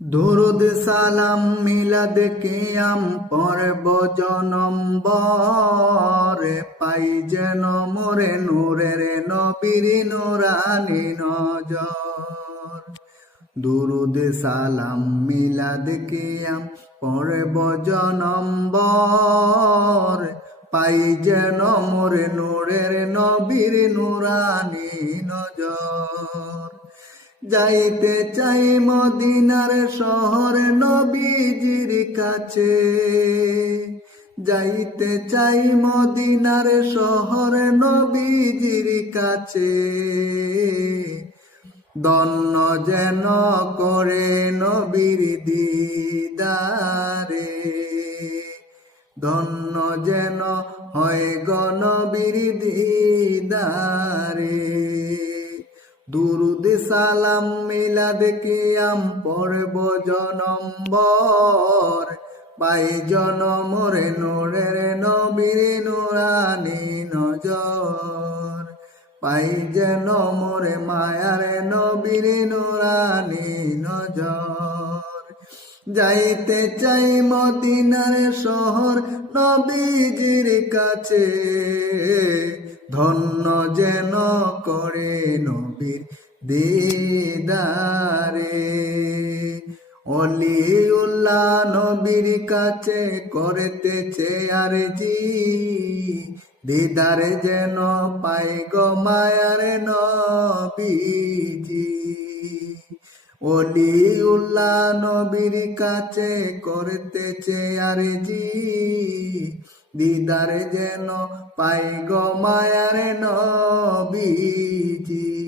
দুরুদ সালাম মিলাদ কিয়াম পড়ব জনম্বরে পাই যেন মোরে নূরের নবীর নুরানি নজর। দুরুদ সালাম মিলাদ কিয়াম পড়ব জনম্বর পাই যেন মোরে নূরের নবীর নুরানি নজর। যাইতে চাই মদিনার শহর নবীজির কাছে, যাইতে চাই মদিনার শহর নবীজির কাছে। ধন্য যেন করে নবীর দিদারে, ধন্য যেন হয় গো নবীর দিদারে। দুরুদ সালাম মিলাদ কিয়াম পড়ব জনম্বর পাই জনমরে নূরের নবীর নুরানি নজর। পাই যেন মোরে মায়ার নবীর নুরানি নজর। যাইতে চাই মদিনার শহর নবীজির কাছে, ধন্য যেন করে নবীর দিদারে। অলিউল্লাহ নবীর কাছে করতেছে আরজি, দিদারে যেন পাই গো মায়ার নবীজি। অলিউল্লাহ নবীর কাছে করতেছে আরজি, দিদারে যেন পাই গো মায়ার নবীজি।